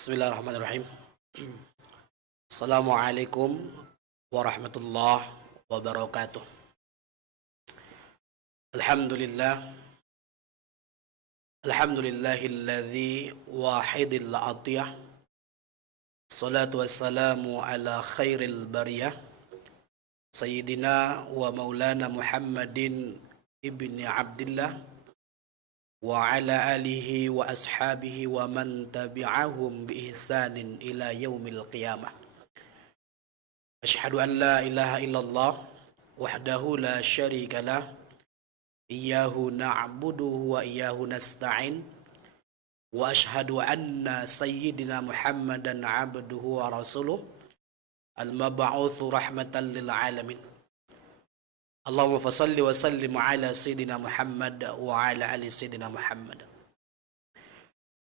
Bismillahirrahmanirrahim. Assalamualaikum warahmatullahi wabarakatuh. Alhamdulillah. Alhamdulillahilladzi wahidil atiyah. Salatu wassalamu ala khairil bariyah. Sayyidina wa maulana Muhammadin ibni Abdillah wa ala alihi wa ashabihi wa man tabi'ahum bi ihsanin ila yaumil qiyamah. Asyhadu an la ilaha illallah wahdahu la syarika lah, iyyahu na'budu wa iyyahu nasta'in, wa asyhadu anna sayyidina Muhammadan 'abduhu wa rasuluh al-mab'utsu rahmatan lil alamin. Allahumma fasalli wa sallim ala Sayyidina Muhammad wa ala ali Sayyidina Muhammad.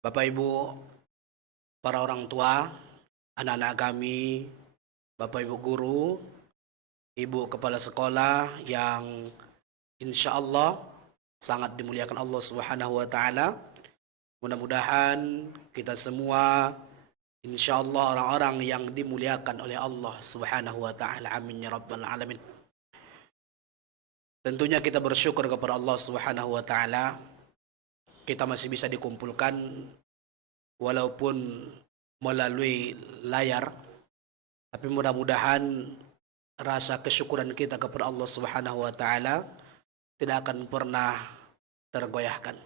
Bapak Ibu, para orang tua, anak-anak kami, Bapak Ibu guru, Ibu kepala sekolah yang insya Allah sangat dimuliakan Allah Subhanahu wa Ta'ala. Mudah-mudahan kita semua insya Allah orang-orang yang dimuliakan oleh Allah Subhanahu wa Ta'ala. Amin ya rabbal alamin. Tentunya kita bersyukur kepada Allah Subhanahu wa Ta'ala, kita masih bisa dikumpulkan walaupun melalui layar, tapi mudah-mudahan rasa kesyukuran kita kepada Allah Subhanahu wa Ta'ala tidak akan pernah tergoyahkan.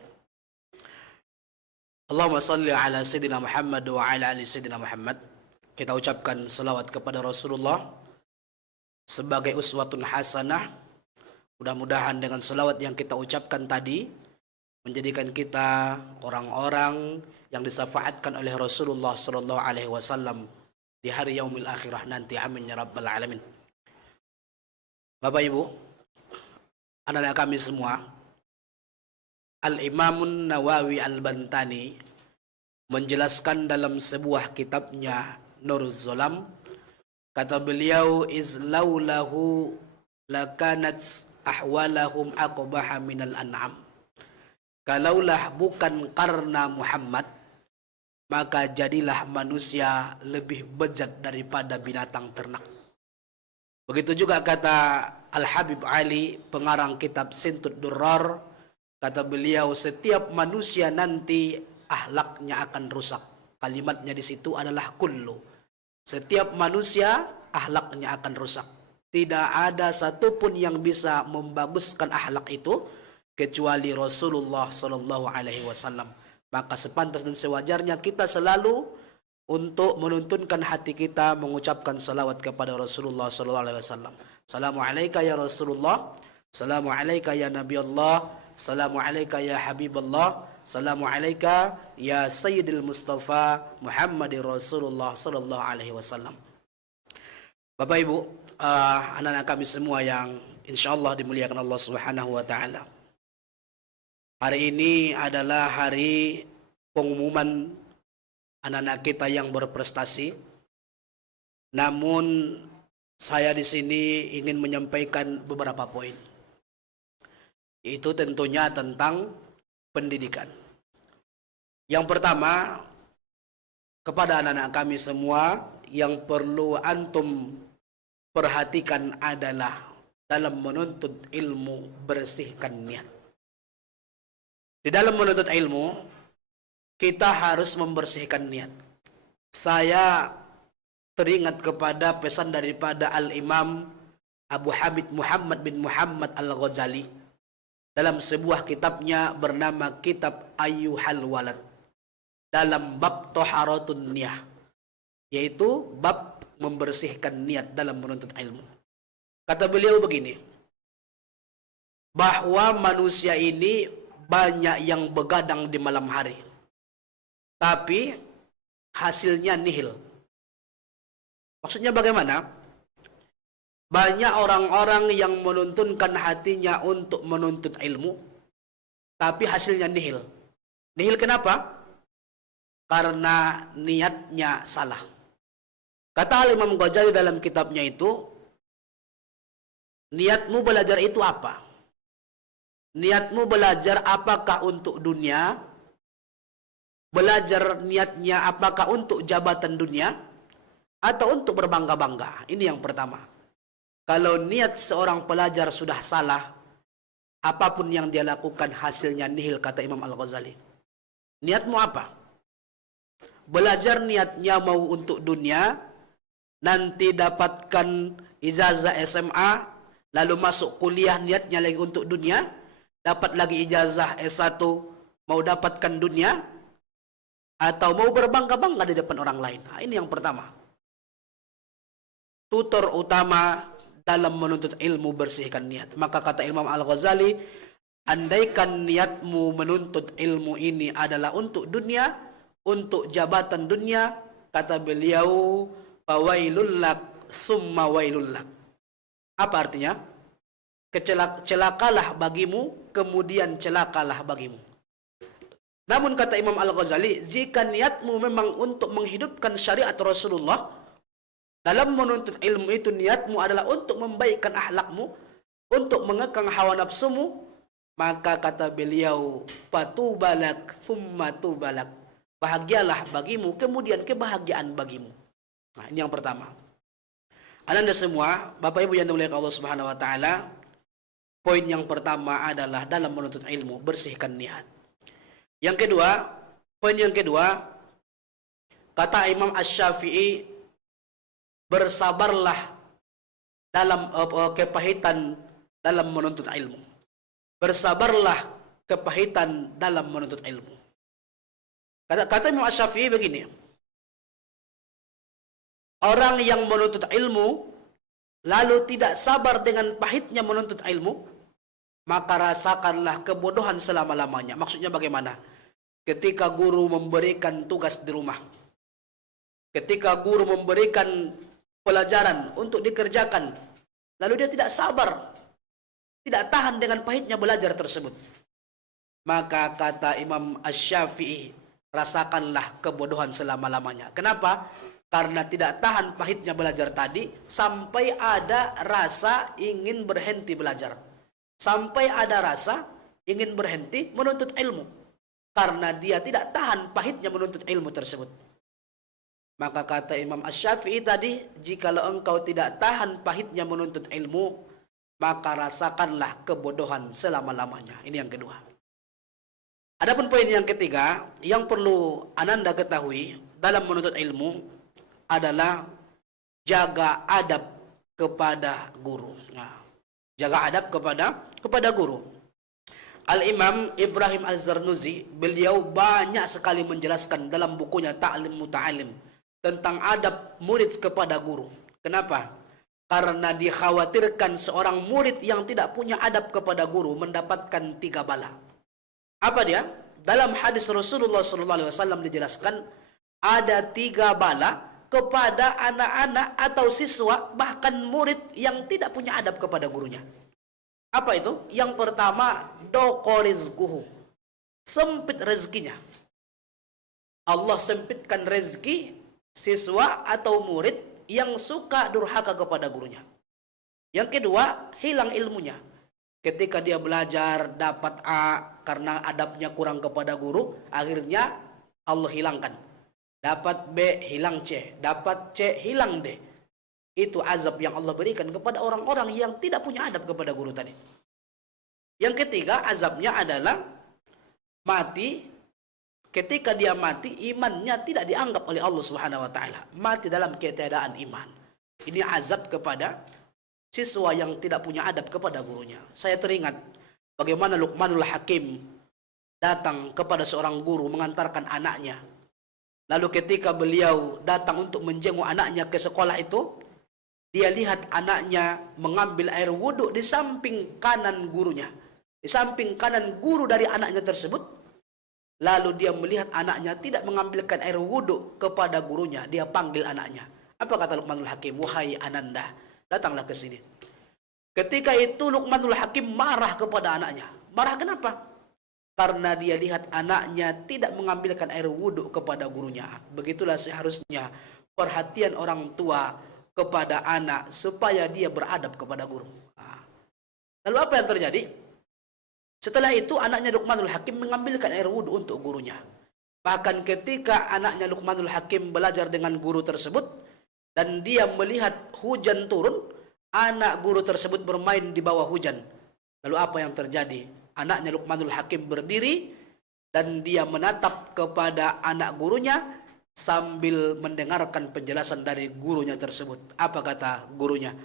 Allahumma salli ala Sayyidina Muhammad wa ala ali Sayyidina Muhammad. Kita ucapkan salawat kepada Rasulullah sebagai uswatun hasanah. Mudah-mudahan dengan selawat yang kita ucapkan tadi menjadikan kita orang-orang yang disafaatkan oleh Rasulullah sallallahu alaihi wasallam di hari yaumil akhirah nanti. Amin ya rabbal alamin. Bapak Ibu, anak-anak kami semua, Al-Imamun Nawawi Al-Bantani menjelaskan dalam sebuah kitabnya Nuruz Zolam, kata beliau, izlaulahu lakanat ahwalahum aqbaha minal an'am. Kalaulah bukan karena Muhammad, maka jadilah manusia lebih bejat daripada binatang ternak. Begitu juga kata Al-Habib Ali, pengarang kitab Sintud Durrar, kata beliau, setiap manusia nanti akhlaknya akan rusak. Kalimatnya di situ adalah kullu. Setiap manusia akhlaknya akan rusak. Tidak ada satupun yang bisa membaguskan akhlak itu kecuali Rasulullah Sallallahu Alaihi Wasallam. Maka sepantas dan sewajarnya kita selalu untuk menuntunkan hati kita mengucapkan salawat kepada Rasulullah Sallallahu Alaihi Wasallam. Assalamualaikum ya Rasulullah, Assalamualaikum ya Nabi Allah, Assalamualaikum ya Habibullah, Assalamualaikum ya Sayyidil Mustafa Muhammadir Rasulullah Sallallahu Alaihi Wasallam. Bapak Ibu, anak-anak kami semua yang insya Allah dimuliakan Allah Subhanahu wa Ta'ala. Hari ini adalah hari pengumuman anak-anak kita yang berprestasi. Namun saya di sini ingin menyampaikan beberapa poin. Itu tentunya tentang pendidikan. Yang pertama, kepada anak-anak kami semua yang perlu antum perhatikan adalah dalam menuntut ilmu, bersihkan niat. Di dalam menuntut ilmu, kita harus membersihkan niat. Saya teringat kepada pesan daripada Al-Imam Abu Hamid Muhammad bin Muhammad Al-Ghazali dalam sebuah kitabnya bernama Kitab Ayyuhal Walad, dalam bab Toharatun Niyah, yaitu bab membersihkan niat dalam menuntut ilmu. Kata beliau begini, bahwa manusia ini banyak yang begadang di malam hari, tapi hasilnya nihil. Maksudnya bagaimana? Banyak orang-orang yang menuntunkan hatinya untuk menuntut ilmu, tapi hasilnya nihil. Nihil kenapa? Karena niatnya salah. Kata Imam Ghazali dalam kitabnya itu, niatmu belajar itu apa? Niatmu belajar apakah untuk dunia Belajar niatnya apakah untuk jabatan dunia atau untuk berbangga-bangga. Ini yang pertama. Kalau niat seorang pelajar sudah salah, apapun yang dia lakukan hasilnya nihil, kata Imam Al-Ghazali. Niatmu apa? Belajar niatnya mau untuk dunia, nanti dapatkan ijazah SMA, lalu masuk kuliah niatnya lagi untuk dunia, dapat lagi ijazah S1, mau dapatkan dunia, atau mau berbangga-bangga di depan orang lain. Nah, ini yang pertama. Tutor utama dalam menuntut ilmu, bersihkan niat. Maka kata Imam Al-Ghazali, andaikan niatmu menuntut ilmu ini adalah untuk dunia, untuk jabatan dunia, kata beliau, fawailul lak summa wailul lak. Apa artinya? Celakalah bagimu, kemudian celakalah bagimu. Namun kata Imam Al-Ghazali, jika niatmu memang untuk menghidupkan syariat Rasulullah, dalam menuntut ilmu itu niatmu adalah untuk membaikkan akhlakmu, untuk mengekang hawa nafsumu, maka kata beliau, patubalak thumma tubalak. Bahagialah bagimu, kemudian kebahagiaan bagimu. Nah, ini yang pertama. Anda semua, Bapak Ibu yang dimuliakan Allah Subhanahu wa taala, poin yang pertama adalah dalam menuntut ilmu, bersihkan niat. Yang kedua, poin yang kedua, kata Imam Asy-Syafi'i, bersabarlah dalam kepahitan dalam menuntut ilmu. Bersabarlah kepahitan dalam menuntut ilmu. Kata Imam Asy-Syafi'i begini, orang yang menuntut ilmu lalu tidak sabar dengan pahitnya menuntut ilmu, maka rasakanlah kebodohan selama-lamanya. Maksudnya bagaimana? Ketika guru memberikan tugas di rumah, ketika guru memberikan pelajaran untuk dikerjakan, lalu dia tidak sabar, tidak tahan dengan pahitnya belajar tersebut, maka kata Imam Asy-Syafi'i, rasakanlah kebodohan selama-lamanya. Kenapa? Karena tidak tahan pahitnya belajar tadi, sampai ada rasa ingin berhenti belajar, sampai ada rasa ingin berhenti menuntut ilmu, karena dia tidak tahan pahitnya menuntut ilmu tersebut. Maka kata Imam Asy-Syafi'i tadi, jikalau engkau tidak tahan pahitnya menuntut ilmu, maka rasakanlah kebodohan selama-lamanya. Ini yang kedua. Adapun poin yang ketiga, yang perlu Ananda ketahui dalam menuntut ilmu adalah jaga adab kepada guru. Nah, jaga adab kepada guru. Al-Imam Ibrahim Al-Zarnuzi, beliau banyak sekali menjelaskan dalam bukunya Ta'lim Muta'alim tentang adab murid kepada guru. Kenapa? Karena dikhawatirkan seorang murid yang tidak punya adab kepada guru mendapatkan 3 bala. Apa dia? Dalam hadis Rasulullah SAW dijelaskan ada 3 bala kepada anak-anak atau siswa, bahkan murid yang tidak punya adab kepada gurunya. Apa itu? Yang pertama, dokorizkuhu, sempit rezekinya. Allah sempitkan rezeki siswa atau murid yang suka durhaka kepada gurunya. Yang kedua, hilang ilmunya. Ketika dia belajar dapat A karena adabnya kurang kepada guru, akhirnya Allah hilangkan. Dapat B, hilang C. Dapat C, hilang D. Itu azab yang Allah berikan kepada orang-orang yang tidak punya adab kepada guru tadi. Yang ketiga, azabnya adalah mati. Ketika dia mati, imannya tidak dianggap oleh Allah Subhanahu wa taala. Mati dalam ketiadaan iman. Ini azab kepada siswa yang tidak punya adab kepada gurunya. Saya teringat bagaimana Luqmanul Hakim datang kepada seorang guru mengantarkan anaknya. Lalu ketika beliau datang untuk menjenguk anaknya ke sekolah itu, dia lihat anaknya mengambil air wudhu di samping kanan gurunya. Di samping kanan guru dari anaknya tersebut. Lalu dia melihat anaknya tidak mengambilkan air wudhu kepada gurunya. Dia panggil anaknya. Apa kata Luqmanul Hakim? Wahai Ananda, datanglah ke sini. Ketika itu Luqmanul Hakim marah kepada anaknya. Marah kenapa? Karena dia lihat anaknya tidak mengambilkan air wudhu kepada gurunya. Begitulah seharusnya perhatian orang tua kepada anak supaya dia beradab kepada guru. Lalu apa yang terjadi? Setelah itu anaknya Luqmanul Hakim mengambilkan air wudhu untuk gurunya. Bahkan ketika anaknya Luqmanul Hakim belajar dengan guru tersebut dan dia melihat hujan turun, anak guru tersebut bermain di bawah hujan. Lalu apa yang terjadi? Anaknya Luqmanul Hakim berdiri dan dia menatap kepada anak gurunya sambil mendengarkan penjelasan dari gurunya tersebut. Apa kata gurunya?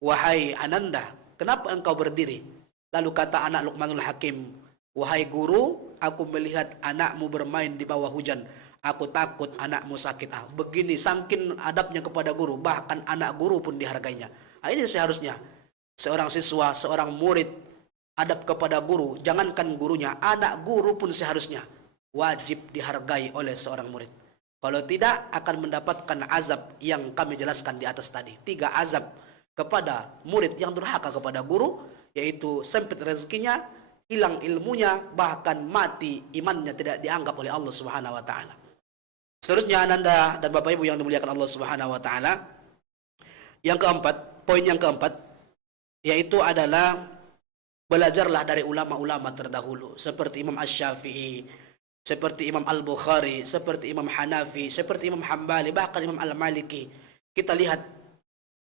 Wahai Ananda, kenapa engkau berdiri? Lalu kata anak Luqmanul Hakim, wahai guru, aku melihat anakmu bermain di bawah hujan. Aku takut anakmu sakit. Begini saking adabnya kepada guru, bahkan anak guru pun dihargainya. Ini seharusnya seorang siswa, seorang murid adab kepada guru. Jangankan gurunya, anak guru pun seharusnya wajib dihargai oleh seorang murid. Kalau tidak akan mendapatkan azab yang kami jelaskan di atas tadi. 3 azab kepada murid yang durhaka kepada guru, yaitu sempit rezekinya, hilang ilmunya, bahkan mati imannya tidak dianggap oleh Allah Subhanahu wa taala. Seterusnya Ananda dan Bapak Ibu yang dimuliakan Allah Subhanahu wa taala, yang keempat, poin yang keempat yaitu adalah belajarlah dari ulama-ulama terdahulu seperti Imam Asy-Syafi'i, seperti Imam Al-Bukhari, seperti Imam Hanafi, seperti Imam Hambali, bahkan Imam Al-Maliki. Kita lihat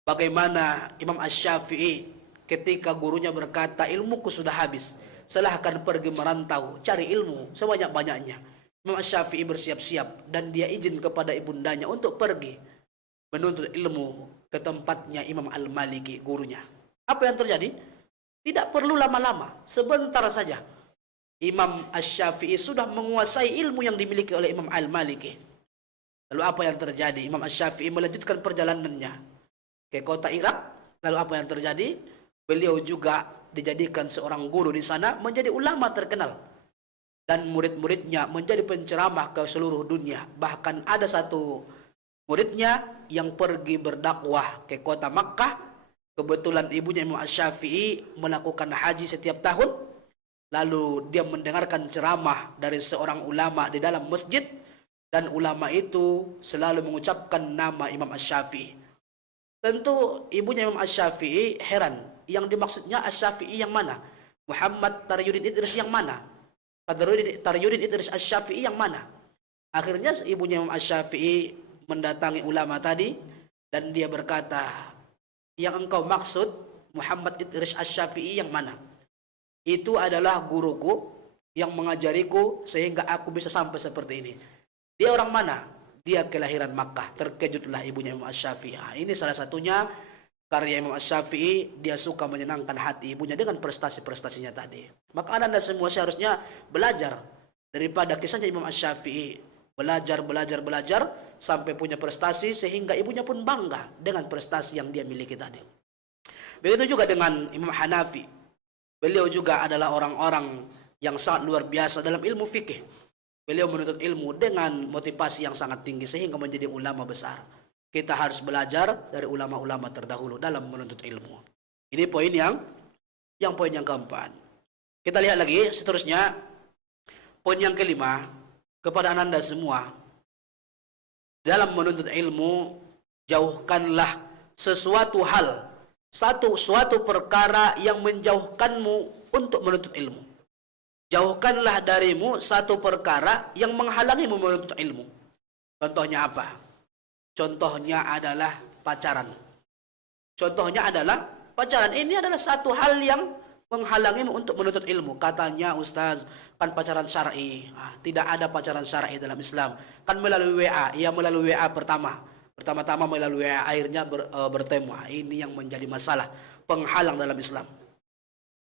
bagaimana Imam Asy-Syafi'i ketika gurunya berkata, ilmuku sudah habis, silahkan pergi merantau, cari ilmu sebanyak-banyaknya. Imam Asy-Syafi'i bersiap-siap dan dia izin kepada ibundanya untuk pergi menuntut ilmu ke tempatnya Imam Al-Maliki, gurunya. Apa yang terjadi? Tidak perlu lama-lama, sebentar saja Imam Asy-Syafi'i sudah menguasai ilmu yang dimiliki oleh Imam Al-Maliki. Lalu apa yang terjadi? Imam Asy-Syafi'i melanjutkan perjalanannya ke kota Irak. Lalu apa yang terjadi? Beliau juga dijadikan seorang guru di sana, menjadi ulama terkenal. Dan murid-muridnya menjadi penceramah ke seluruh dunia. Bahkan ada satu muridnya yang pergi berdakwah ke kota Makkah. Kebetulan ibunya Imam Asy-Syafi'i melakukan haji setiap tahun. Lalu dia mendengarkan ceramah dari seorang ulama di dalam masjid. Dan ulama itu selalu mengucapkan nama Imam Asy-Syafi'i. Tentu ibunya Imam Asy-Syafi'i heran. Yang dimaksudnya Asy-Syafi'i yang mana? Muhammad Taqiyuddin Idris yang mana? Taqiyuddin Idris Asy-Syafi'i yang mana? Akhirnya ibunya Imam Asy-Syafi'i mendatangi ulama tadi. Dan dia berkata, yang engkau maksud Muhammad Idris Asy-Syafi'i yang mana? Itu adalah guruku yang mengajariku sehingga aku bisa sampai seperti ini. Dia orang mana? Dia kelahiran Makkah. Terkejutlah ibunya Imam Asy-Syafi'i. Ini salah satunya karya Imam Asy-Syafi'i. Dia suka menyenangkan hati ibunya dengan prestasi-prestasinya tadi. Maka Anda semua seharusnya belajar daripada kisahnya Imam Asy-Syafi'i. Belajar sampai punya prestasi sehingga ibunya pun bangga dengan prestasi yang dia miliki tadi. Begitu juga dengan Imam Hanafi. Beliau juga adalah orang-orang yang sangat luar biasa dalam ilmu fikih. Beliau menuntut ilmu dengan motivasi yang sangat tinggi sehingga menjadi ulama besar. Kita harus belajar dari ulama-ulama terdahulu dalam menuntut ilmu. Ini poin yang keempat. Kita lihat lagi seterusnya. Poin yang kelima, kepada Anda semua, dalam menuntut ilmu, jauhkanlah sesuatu hal, suatu perkara yang menjauhkanmu untuk menuntut ilmu. Jauhkanlah darimu satu perkara yang menghalangimu menuntut ilmu. Contohnya apa? Contohnya adalah pacaran. Contohnya adalah pacaran. Ini adalah satu hal yang menghalangimu untuk menuntut ilmu. Katanya Ustaz, kan pacaran syar'i. Tidak ada pacaran syar'i dalam Islam. Kan melalui WA. Ia melalui WA pertama-tama melalui WA, akhirnya bertemu. Ini yang menjadi masalah, penghalang dalam Islam.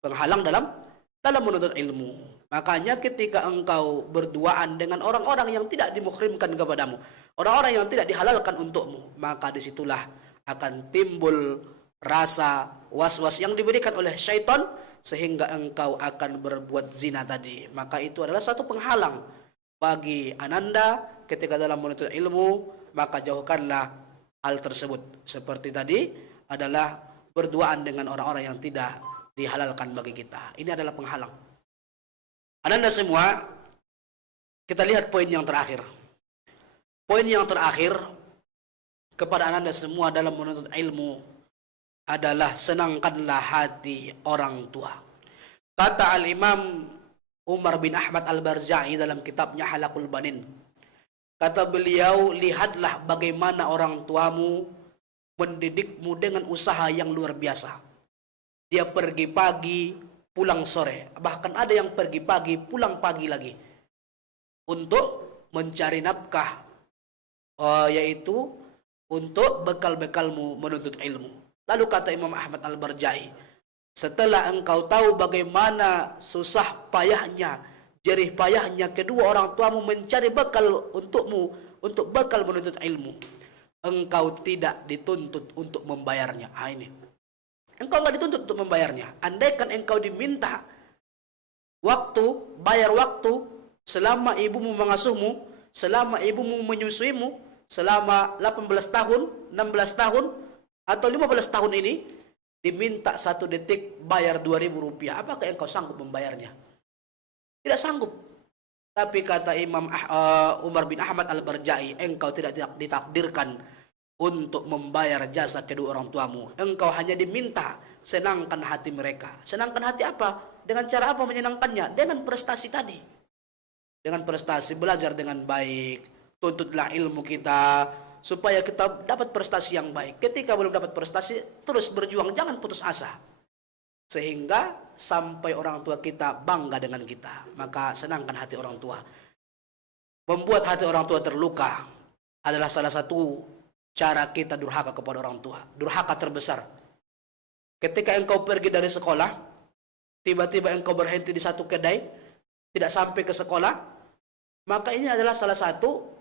Penghalang dalam menuntut ilmu. Makanya ketika engkau berduaan dengan orang-orang yang tidak dimuhrimkan kepadamu, orang-orang yang tidak dihalalkan untukmu, maka disitulah akan timbul rasa was-was yang diberikan oleh syaitan sehingga engkau akan berbuat zina tadi. Maka itu adalah satu penghalang bagi Ananda ketika dalam menuntut ilmu. Maka jauhkanlah hal tersebut. Seperti tadi adalah berduaan dengan orang-orang yang tidak dihalalkan bagi kita. Ini adalah penghalang. Ananda semua, kita lihat poin yang terakhir. Poin yang terakhir kepada Ananda semua dalam menuntut ilmu adalah senangkanlah hati orang tua. Kata Al-Imam Umar bin Ahmad Al-Barzai dalam kitabnya Halaqul Banin. Kata beliau, lihatlah bagaimana orang tuamu mendidikmu dengan usaha yang luar biasa. Dia pergi pagi, pulang sore. Bahkan ada yang pergi pagi, pulang pagi lagi. Untuk mencari nafkah, yaitu untuk bekal-bekalmu menuntut ilmu. Lalu kata Imam Ahmad Al-Barzai, setelah engkau tahu bagaimana susah payahnya, jerih payahnya kedua orang tuamu mencari bekal untukmu, untuk bekal menuntut ilmu, engkau tidak dituntut untuk membayarnya. Ini. Engkau nggak dituntut untuk membayarnya. Andaikan engkau diminta waktu, bayar waktu, selama ibumu mengasuhmu, selama ibumu menyusuimu, selama 18 tahun, 16 tahun, atau 15 tahun ini, diminta 1 detik bayar 2.000 rupiah. Apakah engkau sanggup membayarnya? Tidak sanggup. Tapi kata Imam Umar bin Ahmad Al-Barzai, engkau tidak ditakdirkan untuk membayar jasa kedua orang tuamu. Engkau hanya diminta senangkan hati mereka. Senangkan hati apa? Dengan cara apa menyenangkannya? Dengan prestasi tadi. Dengan prestasi, belajar dengan baik. Tuntutlah ilmu kita supaya kita dapat prestasi yang baik. Ketika belum dapat prestasi, terus berjuang, jangan putus asa. Sehingga sampai orang tua kita bangga dengan kita. Maka senangkan hati orang tua. Membuat hati orang tua terluka adalah salah satu cara kita durhaka kepada orang tua. Durhaka terbesar. Ketika engkau pergi dari sekolah, tiba-tiba engkau berhenti di satu kedai, tidak sampai ke sekolah, maka ini adalah salah satu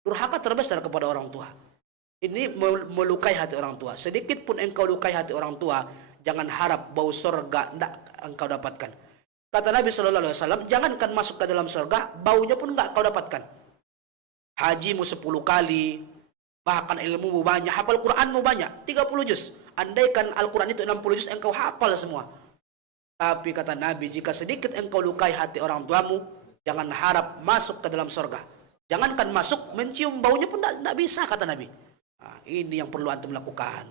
durhaka terbesar kepada orang tua. Ini melukai hati orang tua. Sedikit pun engkau lukai hati orang tua, jangan harap bau surga tidak engkau dapatkan. Kata Nabi SAW, jangankan masuk ke dalam surga, baunya pun enggak kau dapatkan. Hajimu 10 kali, bahkan ilmumu banyak, hafal Quranmu banyak, 30 juz. Andaikan Al-Quran itu 60 juz, engkau hafal semua. Tapi kata Nabi, jika sedikit engkau lukai hati orang tuamu, jangan harap masuk ke dalam surga. Jangankan masuk, mencium baunya pun tidak bisa, kata Nabi. Nah, ini yang perlu antum lakukan.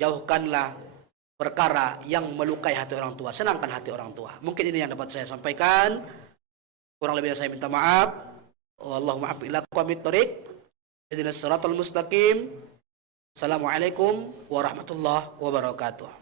Jauhkanlah perkara yang melukai hati orang tua. Senangkan hati orang tua. Mungkin ini yang dapat saya sampaikan. Kurang lebih saya minta maaf. Allahumma afiq lakum wa mit-thariq. Ihdinas siratal mustaqim. Assalamualaikum warahmatullahi wabarakatuh.